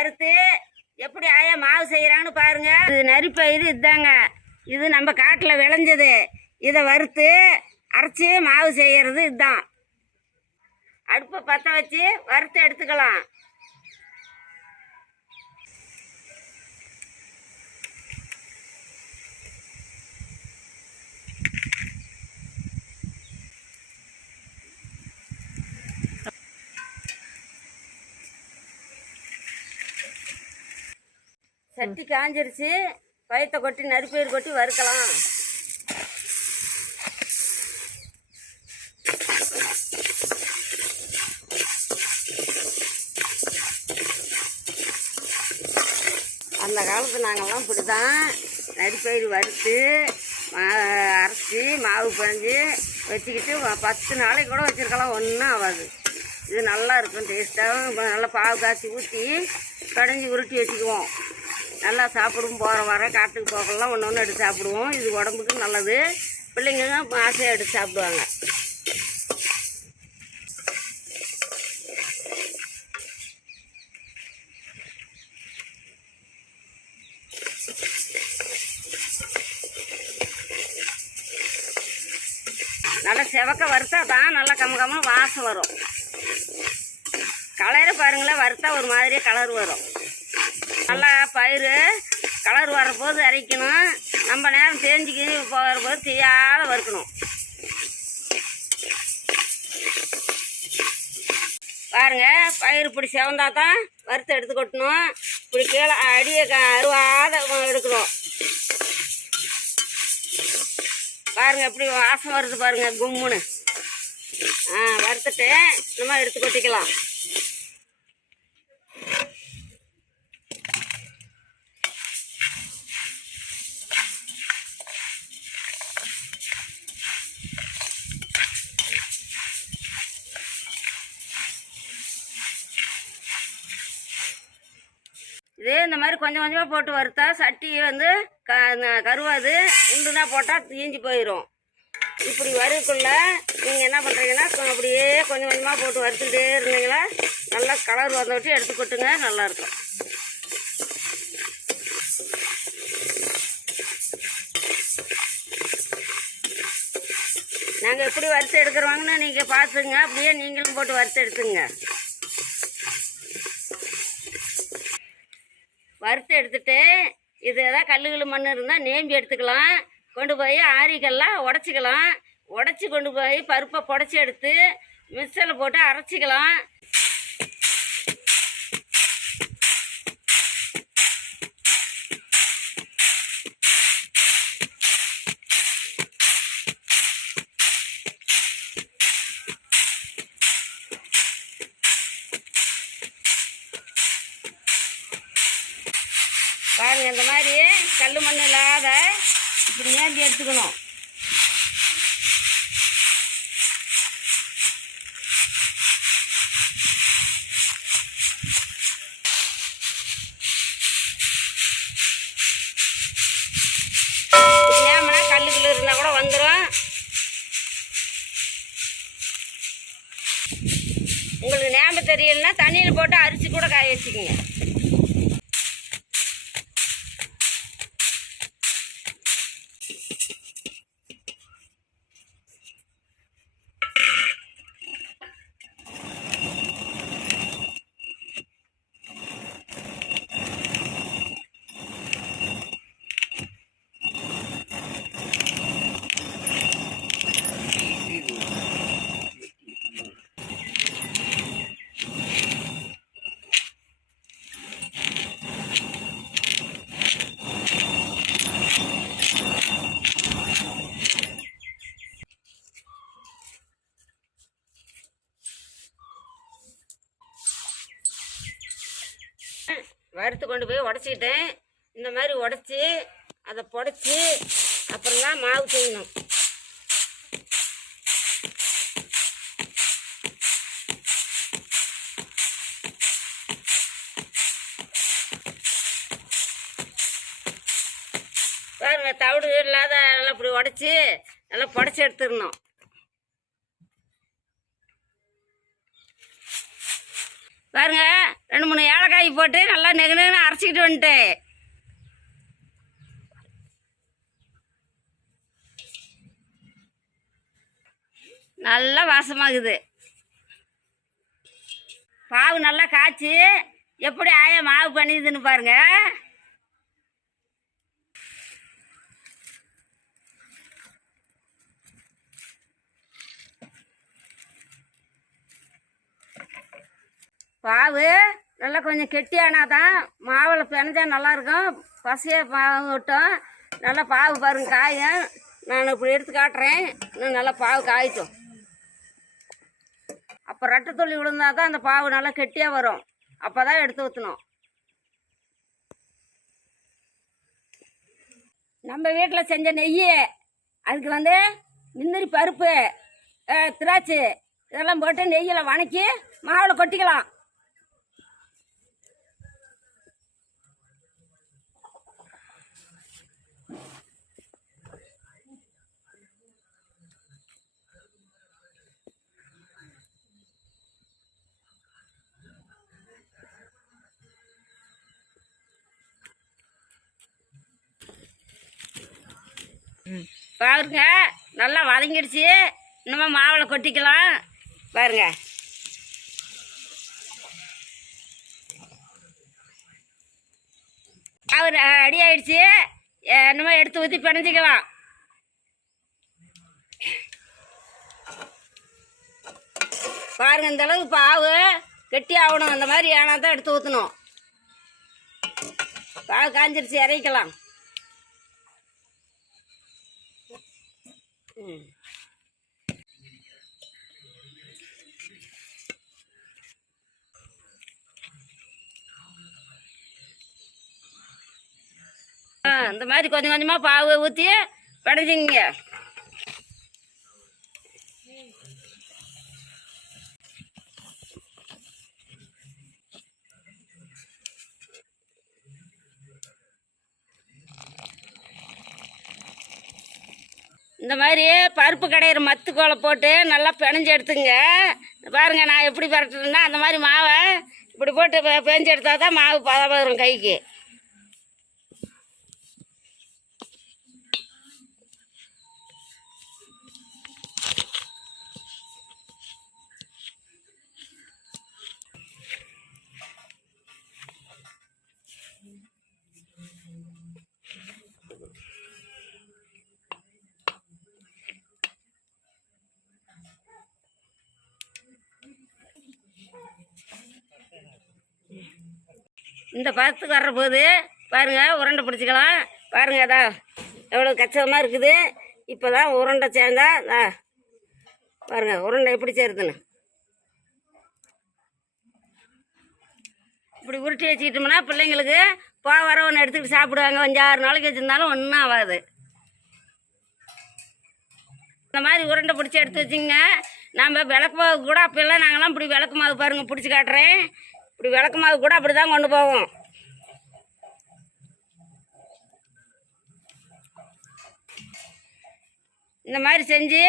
வறுத்து எப்படி ஆயா மாவு செய்கிறான்னு பாருங்க. இது நரிப்பயிறு இதுதாங்க. இது நம்ம காட்டில் விளைஞ்சது. இதை வறுத்து அரைச்சி மாவு செய்கிறது இதுதான். அடுப்பை பற்ற வச்சு வறுத்து எடுத்துக்கலாம். சட்டி காஞ்சிருச்சு. பயத்தை கொட்டி நரிப்பயிறு கொட்டி வறுக்கலாம். அந்த காலத்து நாங்கள்லாம் இப்படி தான் நரிப்பயிறு வறுத்து அரைச்சி மாவு பஞ்சு வச்சுக்கிட்டு 10 நாளைக்கு கூட வச்சுருக்கலாம், ஒன்றும் ஆகாது. இது நல்லா இருக்கும், டேஸ்ட்டாகவும். நல்லா பாவு காய்ச்சி ஊற்றி கடைஞ்சி உருட்டி வச்சுக்குவோம். நல்லா சாப்பிடுவோம். போகிற வர காட்டுக்கு போகலாம் ஒன்று ஒன்று எடுத்து சாப்பிடுவோம். இது உடம்புக்கு நல்லது. பிள்ளைங்க ஆசையாக எடுத்து சாப்பிடுவாங்க. நல்லா செவக்க வறுத்தா தான் நல்லா கம்ம வாசம் வரும். கலரை பாருங்களேன், வறுத்தா ஒரு மாதிரியே கலர் வரும். நல்லா பயிறு கலர் வரப்போது அரைக்கணும். நம்ம நேரம் தேஞ்சிக்கு போகிற போது தீயாத வறுக்கணும். பாருங்க, பயிறு இப்படி செவந்தா தான் வறுத்து எடுத்து கொட்டணும். இப்படி கீழே அடியை அருவாத எடுக்கணும். பாருங்க எப்படி வாசம் வருது பாருங்க, கும்முன்னு. வறுத்துட்டு நம்ம எடுத்து கொட்டிக்கலாம். இதே இந்த மாதிரி கொஞ்சம் கொஞ்சமாக போட்டு வறுத்தா சட்டி கருவாது. உண்டுனா போட்டால் தீஞ்சு போயிடும். இப்படி வறுக்குள்ள நீங்கள் என்ன பண்ணுறீங்கன்னா அப்படியே கொஞ்சம் கொஞ்சமாக போட்டு வறுத்துக்கிட்டே இருந்தீங்களா நல்லா கலர் வந்த விட்டு எடுத்து கொட்டுங்க, நல்லாயிருக்கும். நாங்கள் எப்படி வறுத்து எடுக்கிறோங்கன்னு நீங்கள் பார்த்துங்க. அப்படியே நீங்களும் போட்டு வறுத்து எடுத்துங்க. வறுத்து எடுத்துட்டு இது எதாவது கல் மண் இருந்தால் நேம்பி எடுத்துக்கலாம். கொண்டு போய் ஆரிக்கெல்லாம் உடச்சிக்கலாம். உடச்சி கொண்டு போய் பருப்பை புடச்சி எடுத்து மிக்சரில் போட்டு அரைச்சிக்கலாம். பாருங்க, இந்த மாதிரி கல் மண் இல்லாத இப்படி நேர்த்தி எடுத்துக்கணும். நேமனா கல்லுக்குள்ள இருந்தால் கூட வந்துடும். உங்களுக்கு நேம்பு தெரியலன்னா தண்ணியில் போட்டு அரிசி கூட காய வச்சுக்கோங்க. வறுத்து கொண்டு போய் உடச்சிக்கிட்டேன். இந்த மாதிரி உடச்சி அதை புடச்சி அப்புறம் தான் மாவு செய்யணும். பாருங்க, தவிடு இல்லாத நல்லா இப்படி உடச்சி நல்லா புடச்சி எடுத்துடணும். பாருங்க, 2 3 ஏலக்காய் போட்டு நல்லா நெகுன்னு அரைச்சிக்கிட்டு வந்துட்டேன். நல்லா வாசமாகுது. பாவு நல்லா காய்ச்சி எப்படி ஆயா மாவு பண்ணிதுன்னு பாருங்க. பாவு நல்லா கொஞ்சம் கெட்டியானாதான் மாவில் பிணைஞ்சா நல்லாயிருக்கும். பசையாக பாவு விட்டோம். நல்லா பாவு பாருங்க காயும். நான் இப்படி எடுத்து காட்டுறேன். இன்னும் நல்லா பாவு காய்ட்டும். அப்போ ரெட்டை துள்ளி விழுந்தால் தான் அந்த பாவு நல்லா கெட்டியாக வரும். அப்போ தான் எடுத்து ஊற்றணும். நம்ம வீட்டில் செஞ்ச நெய், அதுக்கு முந்திரி பருப்பு, திராட்சை இதெல்லாம் போட்டு நெய்யில் வணக்கி மாவில் கொட்டிக்கலாம். பாருங்க நல்லா வதங்கிடுச்சு. இன்னும் மாவில் கொட்டிக்கலாம். பாருங்க மாவு ரெடி ஆயிடுச்சு. இன்னும் எடுத்து ஊற்றி பிணைஞ்சிக்கலாம். பாருங்க இந்த அளவுக்கு பாவு கெட்டி ஆகணும். அந்த மாதிரி ஆனால் தான் எடுத்து ஊற்றணும். பாவு காஞ்சிருச்சு, இறக்கலாம். இந்த மாதிரி கொஞ்சம் கொஞ்சமாக பாவு ஊற்றி பிணைஞ்சிங்க. இந்த மாதிரி பருப்பு கடையிற மத்து கோலை போட்டு நல்லா பிணைஞ்சு எடுத்துங்க. பாருங்கள் நான் எப்படி பரட்டுறேன்னா அந்த மாதிரி மாவை இப்படி போட்டு பிணைஞ்சு எடுத்தால் தான் மாவு பதம் வரும் கைக்கு. இந்த பதத்துக்கு வர்ற போது பாருங்கள் உருண்டை பிடிச்சிக்கலாம். பாருங்கள் அதான் எவ்வளோ கச்சமாக இருக்குது. இப்போ தான் உருண்டை சேர்ந்தா பாருங்கள் உருண்டை எப்படி சேருதுன்னு. இப்படி உருட்டி வச்சுக்கிட்டோம்னா பிள்ளைங்களுக்கு வர ஒன்று எடுத்துக்கிட்டு சாப்பிடுவாங்க. 5 6 நாளைக்கு வச்சுருந்தாலும் ஒன்றும் ஆகாது. இந்த மாதிரி உருண்டை பிடிச்சி எடுத்து வச்சுங்க. நம்ம விளக்கு மாவு கூட அப்போல்லாம் நாங்கள்லாம் இப்படி விளக்கு மாவு பாருங்கள் பிடிச்சி காட்டுறேன். இப்படி விளக்கு மாவு கூட அப்படி தான் கொண்டு போவோம். இந்த மாதிரி செஞ்சு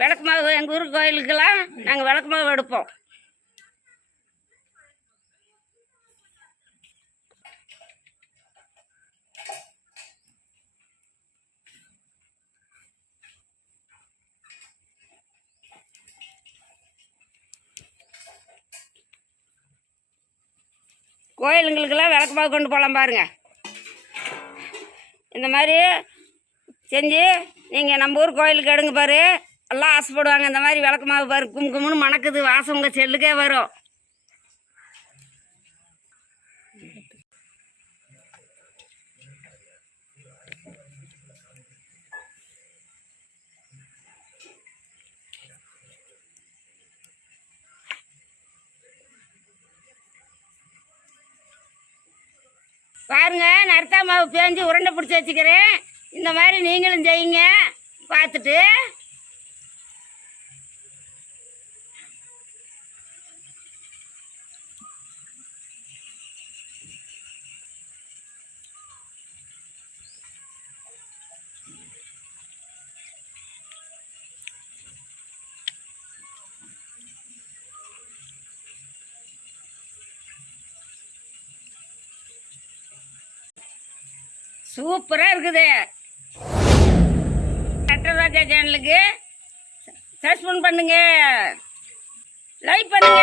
விளக்கு மாவு எங்கள் ஊர் கோயிலுக்கெல்லாம் நாங்கள் விளக்கு மாவு எடுப்போம். கோயிலுங்களுக்கெல்லாம் விளக்கு மாவு கொண்டு போகலாம் பாருங்கள். இந்த மாதிரி செஞ்சு நீங்கள் நம்ம ஊர் கோயிலுக்கு எடுங்க பாரு. எல்லாம் ஆசைப்படுவாங்க. இந்த மாதிரி விளக்கு மாவு பாரு கும்கும்னு மணக்குது. வாசம் உங்கள் செல்லுக்கே வரும். பாருங்க நறுத்தா மாவு பேஞ்சு உருண்டை பிடிச்சி வச்சுக்கிறேன். இந்த மாதிரி நீங்களும் செய்யுங்க பார்த்துட்டு. சூப்பராக இருக்குது. கட்டராஜா சேனலுக்கு சப்ஸ்கிரைப் பண்ணுங்க, லைக் பண்ணுங்க.